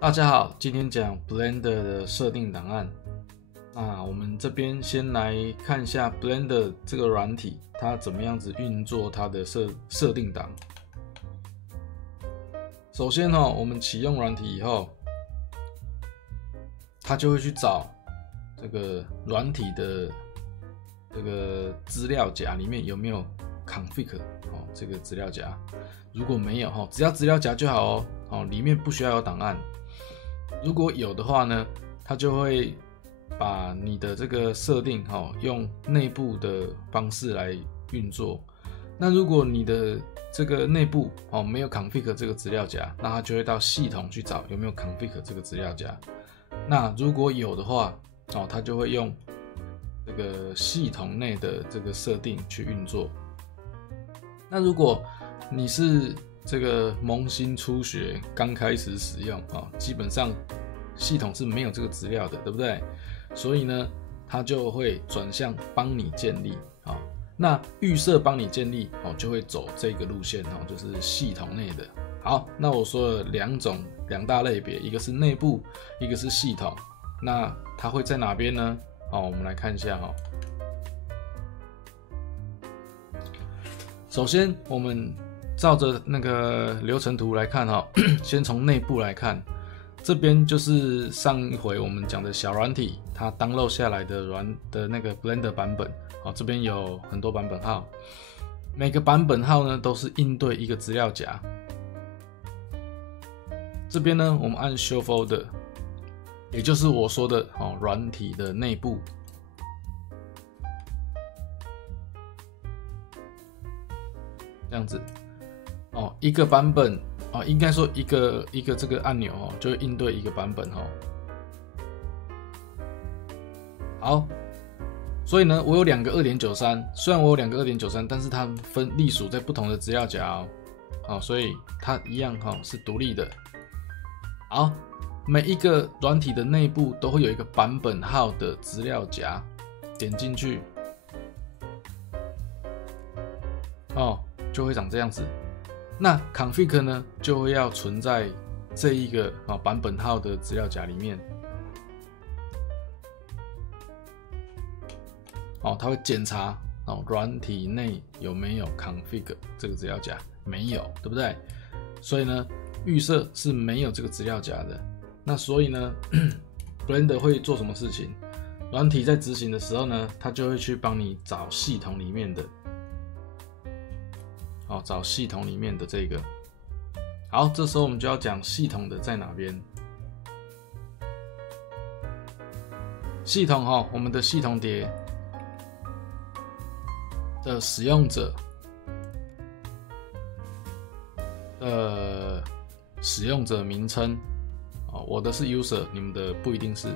大家好，今天讲 Blender 的设定档案。那我们这边先来看一下 Blender 这个软体，它怎么样子运作它的设定档。首先我们启用软体以后，它就会去找这个软体的这个资料夹里面有没有 config 这个资料夹。如果没有只要资料夹就好里面不需要有档案。如果有的话呢，它就会把你的这个设定用内部的方式来运作。那如果你的这个内部没有 config 这个资料夹，那它就会到系统去找有没有 config 这个资料夹。那如果有的话它就会用这个系统内的这个设定去运作。那如果你是这个萌新初学刚开始使用基本上系统是没有这个资料的，对不对？所以呢，它就会转向帮你建立那预设帮你建立就会走这个路线就是系统内的。好，那我说了两大类别，一个是内部，一个是系统。那它会在哪边呢？我们来看一下首先我们照着那个流程图来看先从内部来看，这边就是上一回我们讲的小软体，它 download 下来的那个 Blender 版本这边有很多版本号，每个版本号呢都是应对一个资料夹。这边呢我们按 Show Folder， 也就是我说的软体的内部。这样子一个版本应该说一个这个按钮就会应对一个版本好，所以呢我有两个 2.93， 虽然我有两个 2.93， 但是它们隶属在不同的资料夹所以它一样是独立的。好，每一个软体的内部都会有一个版本号的资料夹，点进去就会长这样子。那 config 呢就会要存在这一个版本号的资料夹里面它会检查软体内有没有 config 这个资料夹，没有，对不对？所以呢预设是没有这个资料夹的。那所以呢Blender 会做什么事情？软体在执行的时候呢，它就会去帮你找系统里面的找系统里面的这个。好，这时候我们就要讲系统的在哪边。系统我们的系统碟的使用者的使用者名称我的是 user， 你们的不一定是。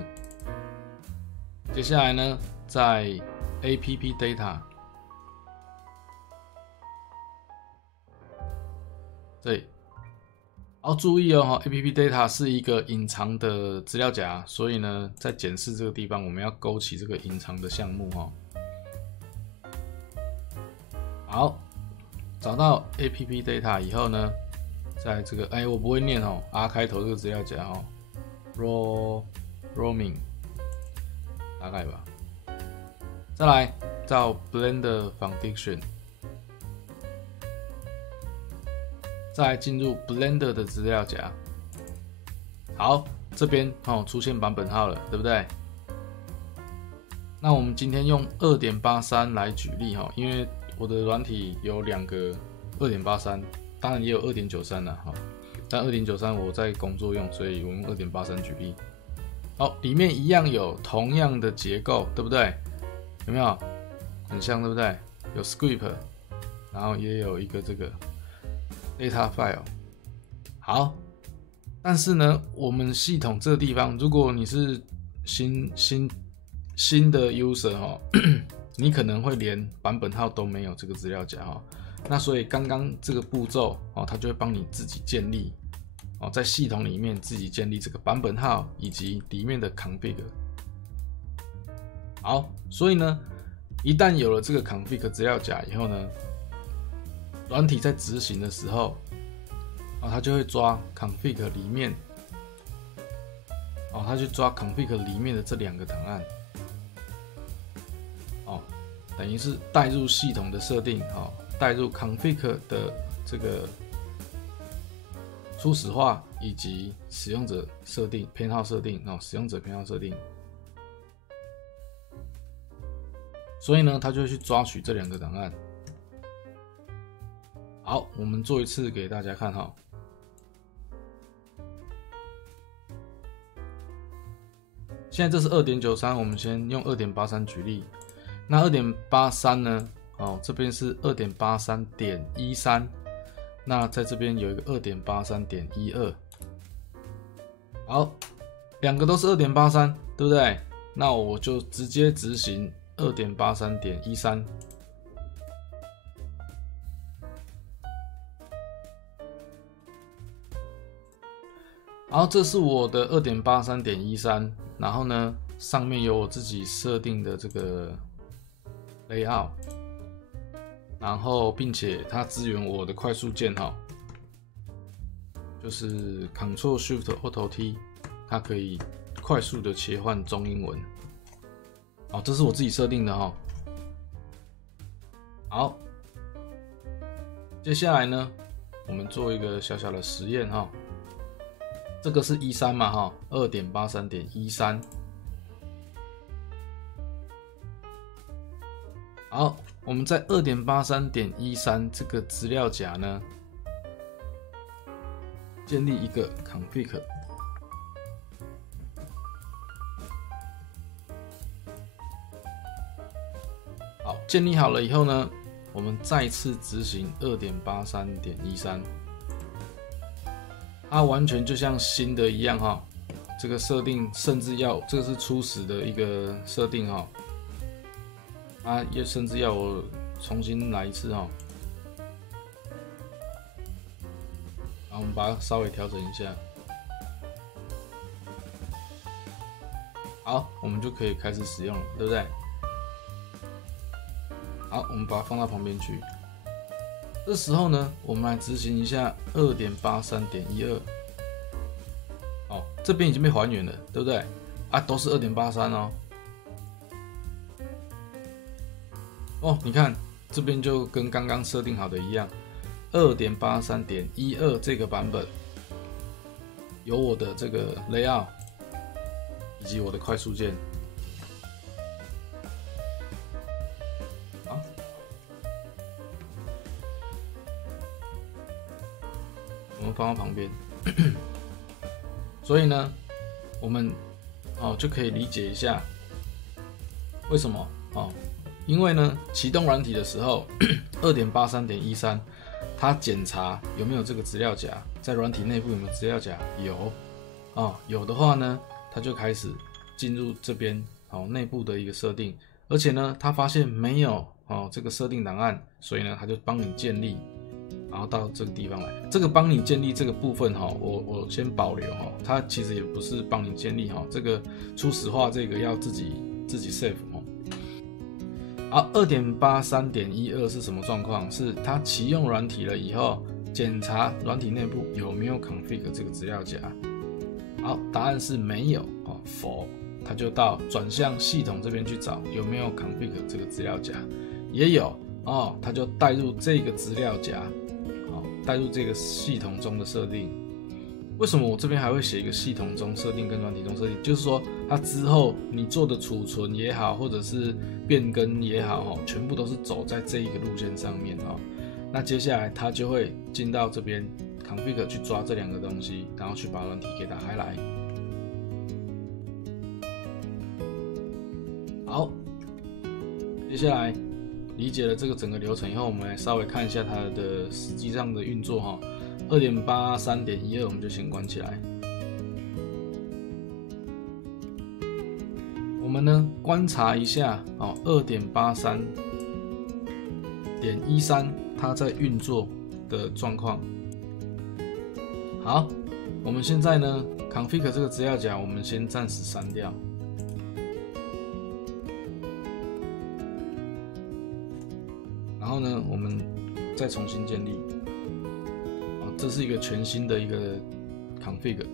接下来呢，在 app data对，好，注意app data 是一个隐藏的资料夹，所以呢，在检视这个地方，我们要勾起这个隐藏的项目好，找到 app data 以后呢，在这个我不会念R 开头这个资料夹roaming 大概吧。再来到 Blender Foundation。再来进入 Blender 的资料夹。好，这边出现版本号了，对不对？那我们今天用 2.83 来举例因为我的软体有两个 2.83， 当然也有 2.93 啦但 2.93 我在工作用，所以我用 2.83 举例。好，里面一样有同样的结构，对不对？有没有？很像，对不对？有 script， 然后也有一个这个data file。 好，但是呢我们系统这个地方，如果你是新的 user 你可能会连版本号都没有这个资料夹那所以刚刚这个步骤它就会帮你自己建立在系统里面自己建立这个版本号以及里面的 config。 好，所以呢一旦有了这个 config 资料夹以后呢，软体在执行的时候它就会抓 config 里面哦，它去抓 config 里面的这2个档案，哦，等于是带入系统的设定，哦，带入 config 的这个初始化以及使用者设定、偏好设定，哦，使用者偏好设定。所以呢，它就会去抓取这2个档案。好，我们做一次给大家看哈。现在这是 2.93， 我们先用 2.83 举例。那 2.83 呢？哦，这边是 2.83.13， 那在这边有一个 2.83.12。好，2个都是 2.83， 对不对？那我就直接执行 2.83.13。好，这是我的 2.83.13， 然后呢，上面有我自己设定的这个 layout， 然后并且它支援我的快速键哈，就是 Ctrl+Shift+Alt+T， 它可以快速的切换中英文。好，这是我自己设定的哈。好，接下来呢，我们做一个小小的实验哈。这个是13嘛哈 ，2.83.13。好，我们在 2.83.13 这个资料夹呢，建立一个 config。好，建立好了以后呢，我们再次执行 2.83.13。它完全就像新的一样哈，这个设定甚至要，这个是初始的一个设定哈，它也甚至要我重新来一次哈，然后我们把它稍微调整一下，好，我们就可以开始使用了，对不对？好，我们把它放到旁边去。这时候呢，我们来执行一下 2.83.12。哦，这边已经被还原了，对不对？啊，都是 2.83 哦。哦，你看这边就跟刚刚设定好的一样 ，2.83.12 这个版本有我的这个 layout 以及我的快速键。我们放到旁边，所以呢，我们就可以理解一下为什么因为呢，启动软体的时候，2.83.13，它检查有没有这个资料夹，在软体内部有没有资料夹，有有的话呢，它就开始进入这边内部的一个设定，而且呢，它发现没有这个设定档案，所以呢，它就帮你建立。然后到这个地方来，这个帮你建立这个部分我先保留它其实也不是帮你建立这个初始化这个要自己 save 好 2.83.12 是什么状况？是它启用软体了以后，检查软体内部有没有 config 这个资料夹。好，答案是没有否，它就到转向系统这边去找有没有 config 这个资料夹，也有它就带入这个资料夹。带入这个系统中的设定，为什么我这边还会写一个系统中设定跟软体中设定？就是说，它之后你做的储存也好，或者是变更也好，全部都是走在这一个路线上面那接下来它就会进到这边 config 去抓这2个东西，然后去把软体给打开来。好，接下来。理解了这个整个流程以后，我们来稍微看一下它的实际上的运作2.83.12 我们就先关起来。我们呢观察一下2.83.13 它在运作的状况。好，我们现在呢 config 这个资料夹我们先暂时删掉。然后呢，我们再重新建立。这是一个全新的一个 config。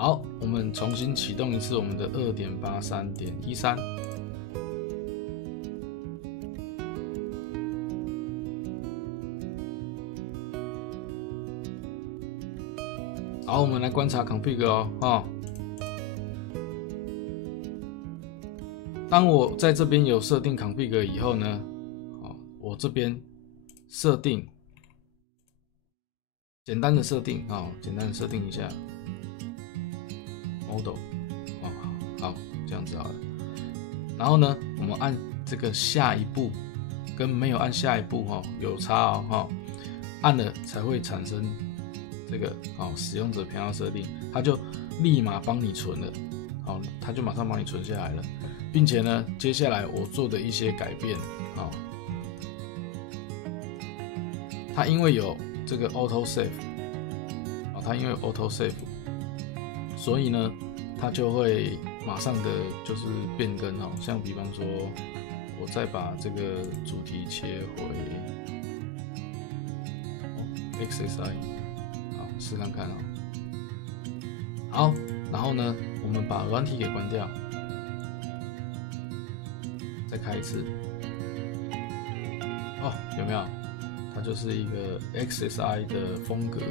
好，我们重新启动一次我们的 2.83.13。好，我们来观察 config 哦，当我在这边有设定 config 以后呢，我这边设定简单的设定简单的设定一下 model 好，这样子好了。然后呢，我们按这个下一步跟没有按下一步有差按了才会产生这个使用者偏好设定，它就立马帮你存了，它就马上帮你存下来了，并且呢，接下来我做的一些改变它因为有这个 auto save 它因为有 auto save， 所以呢，它就会马上的就是变更像比方说，我再把这个主题切回XSI。试看看好，然后呢，我们把软体给关掉，再开一次，有没有？它就是一个 XSI 的风格。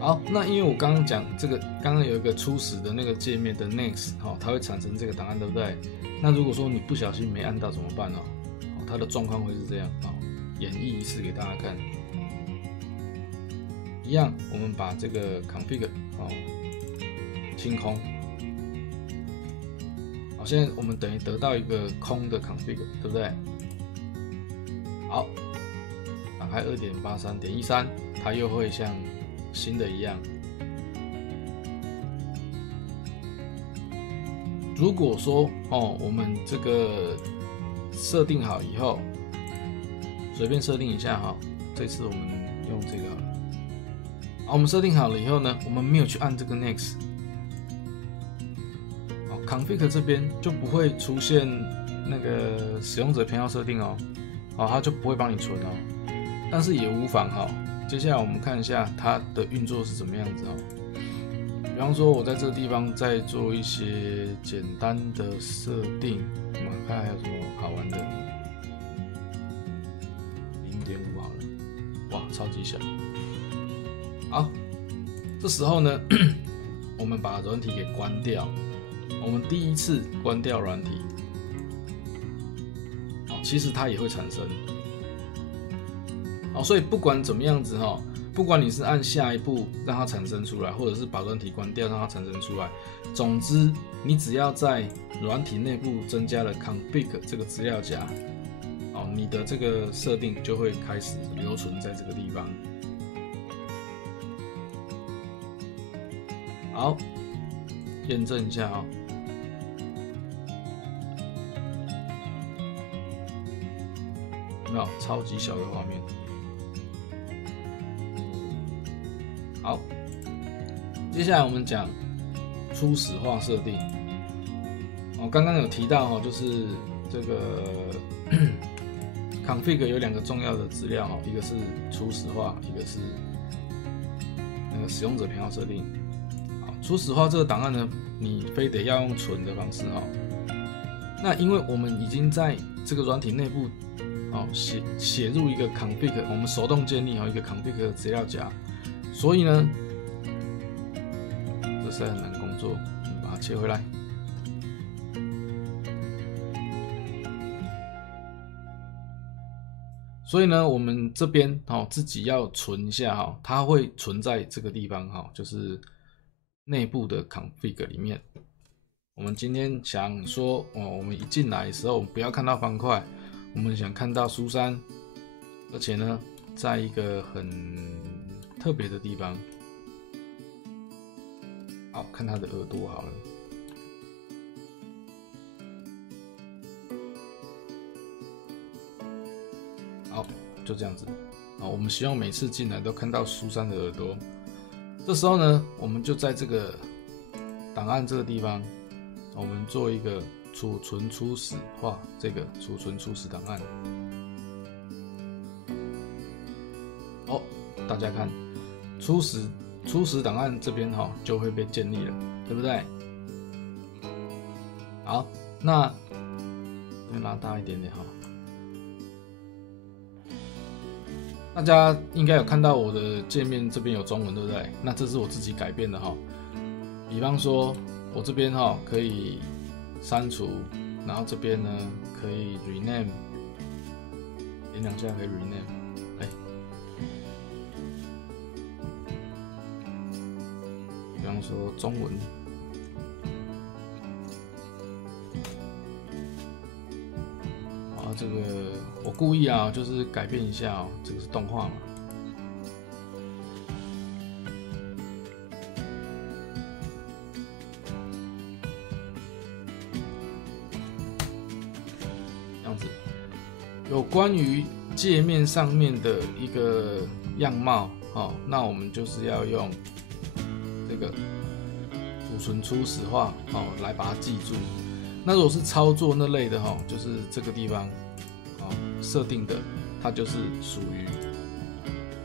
好，那因为我刚刚讲这个，刚刚有一个初始的那个界面的 next 它会产生这个档案，对不对？那如果说你不小心没按到怎么办它的状况会是这样演绎一次给大家看。一样，我们把这个 config 清空。好，现在我们等于得到一个空的 config， 对不对？好，打开 2.83.13， 它又会像新的一样。如果说我们这个设定好以后，随便设定一下这次我们用这个好了。好，我们设定好了以后呢，我们没有去按这个 next，config 这边就不会出现那个使用者偏好设定它就不会帮你存但是也无妨接下来我们看一下它的运作是怎么样子比方说，我在这个地方再做一些简单的设定，我们看还有什么好玩的。0.5好了，哇，超级小。好，这时候呢，我们把软体给关掉。我们第一次关掉软体，其实它也会产生。所以不管怎么样子不管你是按下一步让它产生出来，或者是把软体关掉让它产生出来，总之你只要在软体内部增加了 config 这个资料夹，你的这个设定就会开始留存在这个地方。好，验证一下有没有超级小的画面？好，接下来我们讲初始化设定。刚刚有提到就是这个config 有2个重要的资料一个是初始化，一个是那个使用者偏好设定。好，初始化这个档案呢，你非得要用存的方式那因为我们已经在这个软体内部写入一个 config， 我们手动建立一个 config 的资料夹。所以呢，这是很难工作，我们把它切回来。所以呢，我们这边自己要存一下它会存在这个地方就是内部的 config 里面。我们今天想说我们一进来的时候，我们不要看到方块，我们想看到苏珊，而且呢，在一个很特别的地方，好看它的耳朵好了。好，就这样子。我们希望每次进来都看到苏珊的耳朵。这时候呢，我们就在这个档案这个地方，我们做一个储存初始化，这个储存初始档案。大家看初始档案这边哈就会被建立了，对不对？好，那这边拉大一点点哈。大家应该有看到我的界面这边有中文，对不对？那这是我自己改变的哈。比方说，我这边哈可以删除，然后这边呢可以 rename， 点两下可以 rename， 比方说中文，这个我故意啊，就是改变一下哦，这个是动画嘛。这样子，有关于界面上面的一个样貌哦，那我们就是要用这个储存初始化哦来把它记住。那如果是操作那类的哈，就是这个地方。设定的，它就是属于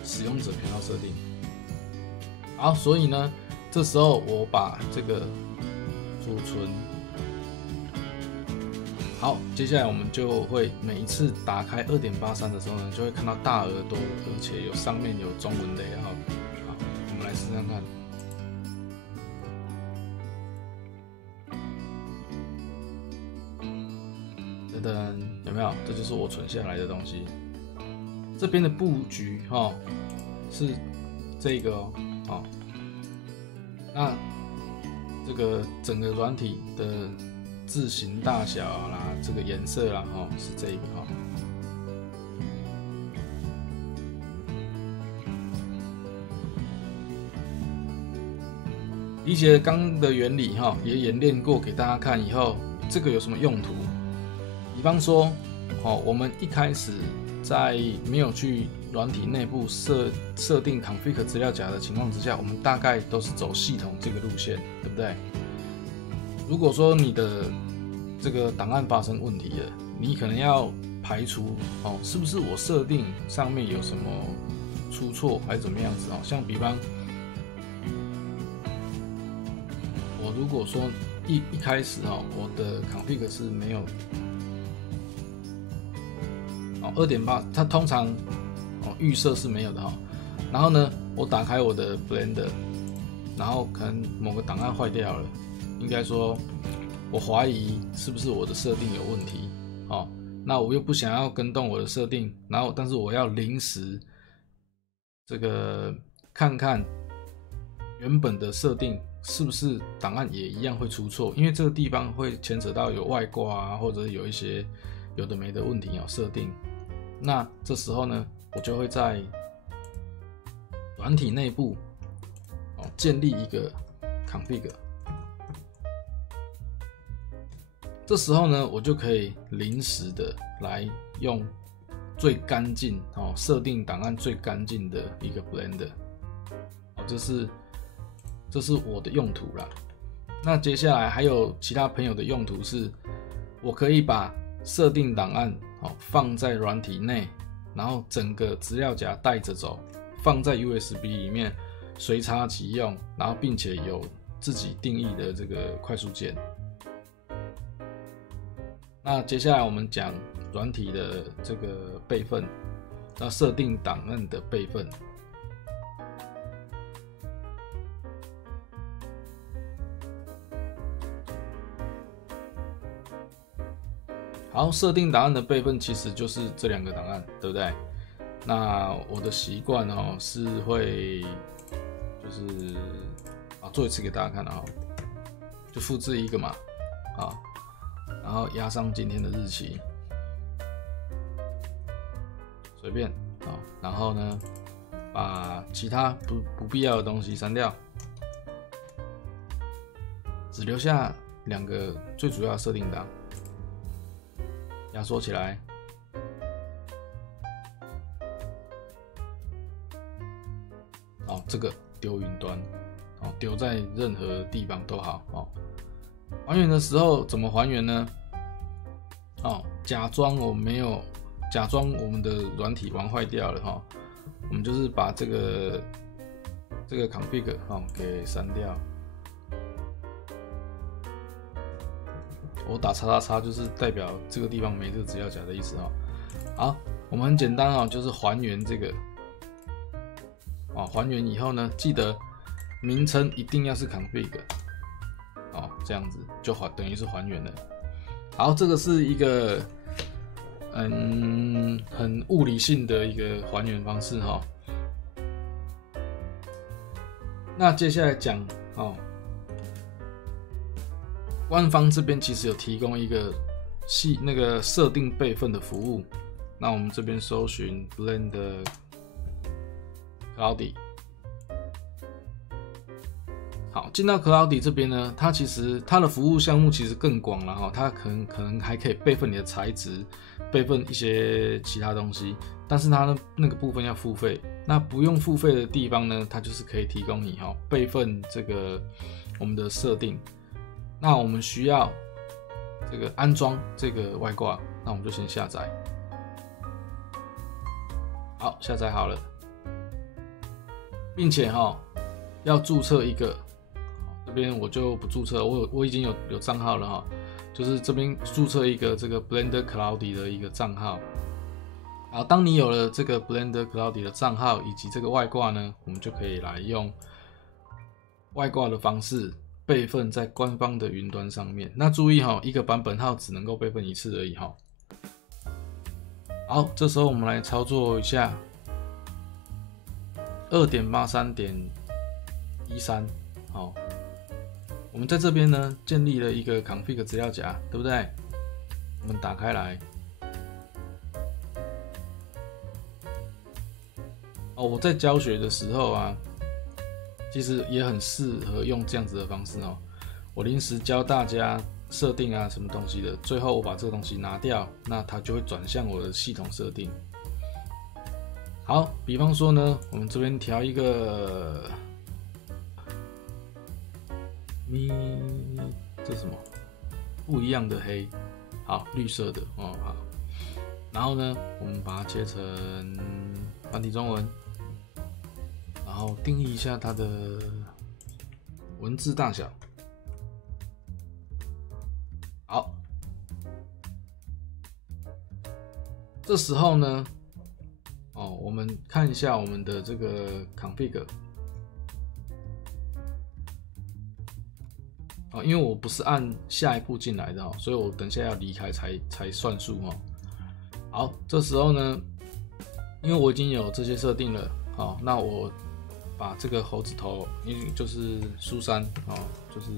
使用者偏好设定。好，所以呢，这时候我把这个储存好，接下来我们就会每一次打开 2.83 的时候呢，就会看到大耳朵，而且上面有中文的哈。好，我们来试试看。有没有？这就是我存下来的东西。这边的布局是这个哦。那这个整个软体的字形大小啦，这个颜色啦是这个理解刚的原理也演练过给大家看以后，这个有什么用途？比方说，我们一开始在没有去软体内部设定 config 资料夹的情况之下，我们大概都是走系统这个路线，对不对？如果说你的这个档案发生问题了，你可能要排除是不是我设定上面有什么出错，还是怎么样子像比方，我如果说一开始我的 config 是没有。2.8 它通常预设是没有的然后呢，我打开我的 Blender， 然后可能某个档案坏掉了，应该说我怀疑是不是我的设定有问题那我又不想要更动我的设定，然后但是我要临时这个看看原本的设定是不是档案也一样会出错，因为这个地方会牵扯到有外挂啊，或者有一些有的没的问题设定。那这时候呢，我就会在软体内部建立一个 config。这时候呢，我就可以临时的来用最干净设定档案最干净的一个 Blender。这是我的用途啦。那接下来还有其他朋友的用途是，我可以把设定档案放在软体内，然后整个资料夹带着走，放在 USB 里面随插即用，然后并且有自己定义的这个快速键。那接下来我们讲软体的这个备份，那设定档案的备份。好，设定档案的备份其实就是这两个档案，对不对？那我的习惯是会就是做一次给大家看就复制一个嘛然后压上今天的日期，随便然后呢把其他不必要的东西删掉，只留下两个最主要的设定档。压缩起来，这个丢云端，丢在任何地方都好还原的时候怎么还原呢？假装我们的软体玩坏掉了我我们就是把这个config 给删掉。我打叉叉叉就是代表这个地方没这个资料夹的意思哈。好，我们很简单哦，就是还原这个。还原以后呢，记得名称一定要是 config。这样子就等于是还原了。好，这个是一个很物理性的一个还原方式哈。那接下来讲官方这边其实有提供一个那个设定备份的服务。那我们这边搜寻 Blender Cloudy。好，进到 Cloudy 这边呢，它其实它的服务项目其实更广了哈，它可能还可以备份你的材质，备份一些其他东西，但是它那个部分要付费。那不用付费的地方呢，它就是可以提供你备份这个我们的设定。那我们需要这个安装这个外挂，那我们就先下载。好，下载好了，并且要注册一个。这边我就不注册，我已经有账号了哈，就是这边注册一个这个 Blender Cloudy 的一个账号。好，当你有了这个 Blender Cloudy 的账号以及这个外挂呢，我们就可以来用外挂的方式备份在官方的云端上面。那注意一个版本号只能够备份一次而已哈。好，这时候我们来操作一下 2.83.13 好。我们在这边呢建立了一个 config 资料夹，对不对？我们打开来。我在教学的时候啊，其实也很适合用这样子的方式哦。我临时教大家设定啊什么东西的，最后我把这个东西拿掉，那它就会转向我的系统设定。好，比方说呢，我们这边调一个。这是什么？不一样的黑，好，绿色的好。然后呢，我们把它切成繁体中文，然后定义一下它的文字大小。好，这时候呢，我们看一下我们的这个 config。因为我不是按下一步进来的所以我等一下要离开才算数好，这时候呢，因为我已经有这些设定了那我把这个猴子头，就是苏珊就是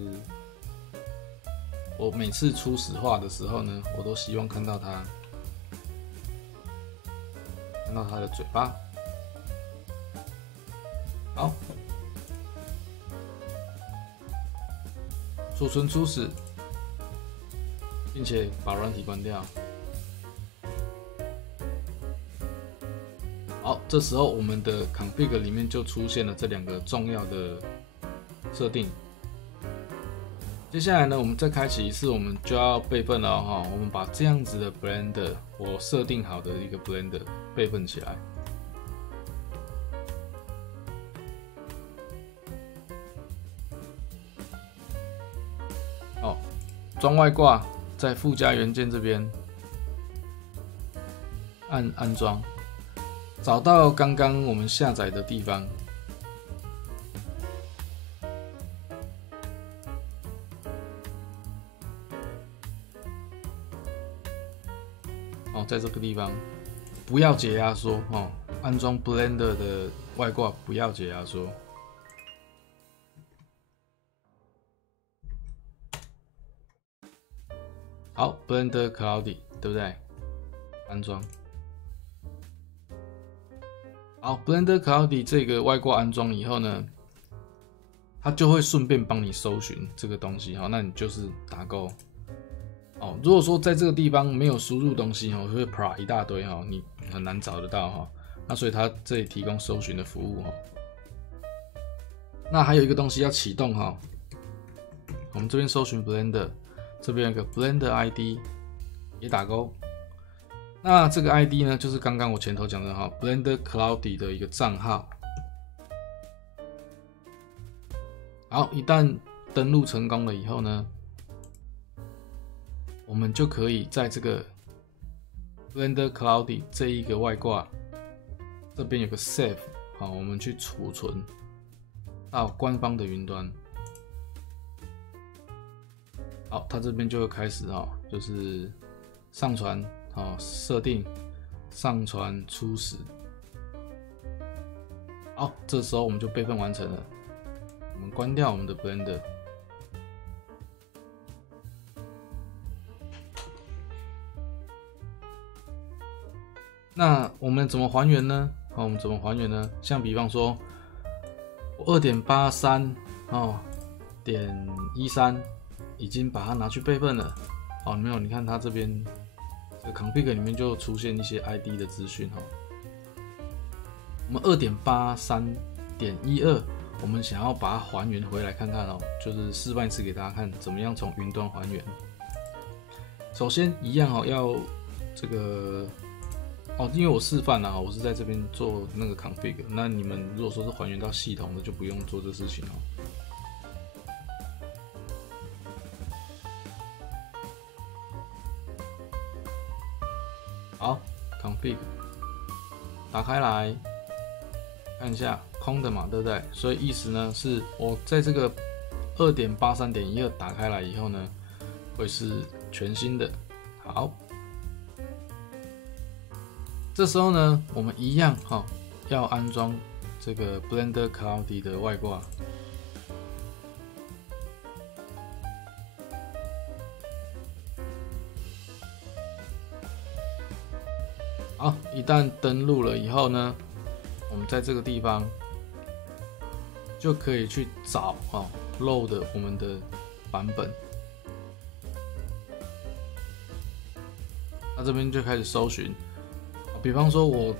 我每次初始化的时候呢，我都希望看到它的嘴巴。好。储存初始，并且把软体关掉。好，这时候我们的 config 里面就出现了这两个重要的设定。接下来呢，我们再开启一次，我们就要备份了我们把这样子的 Blender 我设定好的一个 Blender 备份起来。装外挂，在附加元件这边按安装，找到刚刚我们下载的地方，在这个地方不要解压缩安装 Blender 的外挂不要解压缩。好 ，Blender Cloudy 对不对？安装。好 ，Blender Cloudy 这个外挂安装以后呢，它就会顺便帮你搜寻这个东西那你就是打勾。如果说在这个地方没有输入东西会啪一大堆你很难找得到那所以它这里提供搜寻的服务那还有一个东西要启动我们这边搜寻 Blender。这边有个 Blender ID 也打勾，那这个 ID 呢，就是刚刚我前头讲的哈 ，Blender Cloudy 的一个账号。好，一旦登录成功了以后呢，我们就可以在这个 Blender Cloudy 这一个外挂这边有个 Save， 好，我们去储存到官方的云端。好，它这边就会开始哈，就是上传，好，设定，上传初始。好，这时候我们就备份完成了。我们关掉我们的 Blender。那我们怎么还原呢？好，我们怎么还原呢？像比方说，我 2.83 哦.13已经把它拿去备份了。哦，没有，你看它这边这个 config 里面就出现一些 ID 的资讯哈。我们 2.83.12， 我们想要把它还原回来看看哦，就是示范一次给大家看，怎么样从云端还原。首先一样哦，要这个哦，因为我示范啊，我是在这边做那个 config， 那你们如果说是还原到系统的，就不用做这事情哦。好 ，config 打开来看一下，空的嘛，对不对？所以意思呢是我在这个 2.83.12 打开来以后呢，会是全新的。好，这时候呢，我们一样哈，要安装这个 Blender Cloudy 的外挂。好，一旦登录了以后呢，我们在这个地方就可以去找load 我们的版本。那这边就开始搜寻，比方说我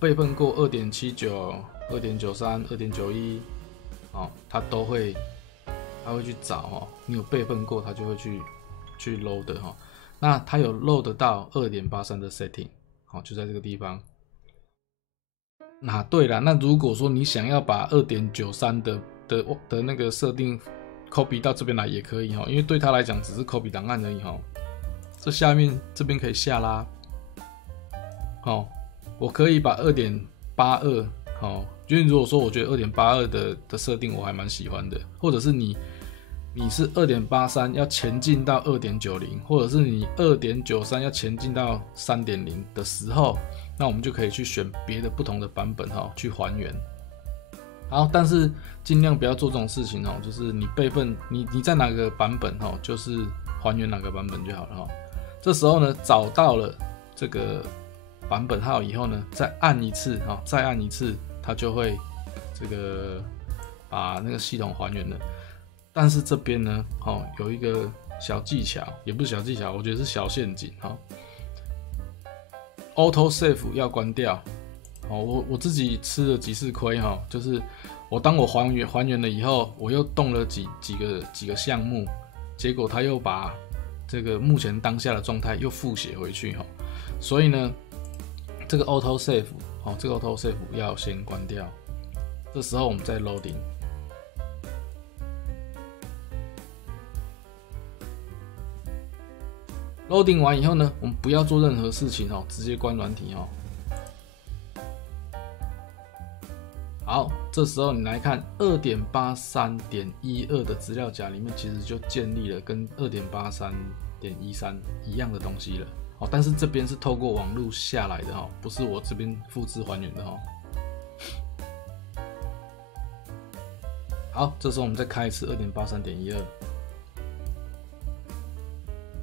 备份过 2.79、2.93、2.91，它都会，它会去找你有备份过，它就会去 load 那它有 load 到 2.83 的 setting。就在这个地方。对了，那如果说你想要把 2.93 的那个设定 copy 到这边来也可以因为对他来讲只是 copy 档案而已这下面这边可以下拉。我可以把 2.82 因为如果说我觉得 2.82 的设定我还蛮喜欢的，或者是你是 2.83 要前进到 2.90， 或者是你 2.93 要前进到 3.0 的时候，那我们就可以去选别的不同的版本去还原。好，但是尽量不要做这种事情就是你备份你在哪个版本就是还原哪个版本就好了这时候呢，找到了这个版本号以后呢，再按一次它就会这个把那个系统还原了。但是这边呢，有一个小技巧，也不是小技巧，我觉得是小陷阱Auto Save 要关掉。我自己吃了几次亏就是当我还原了以后，我又动了几个项目，结果它又把这个目前当下的状态又复写回去所以呢，这个 Auto Save 这个 Auto Save 要先关掉。这时候我们再 loading。loading 完以后呢，我们不要做任何事情直接关软体好，这时候你来看 2.83.12 的资料夹里面，其实就建立了跟 2.83.13 一样的东西了但是这边是透过网路下来的不是我这边复制还原的好，这时候我们再开一次 2.83.12，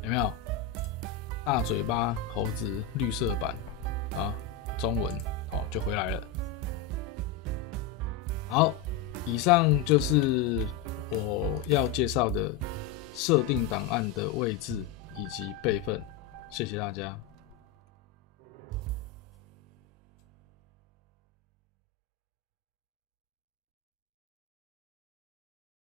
有没有？大嘴巴猴子绿色版中文就回来了。好，以上就是我要介绍的设定档案的位置以及备份，谢谢大家。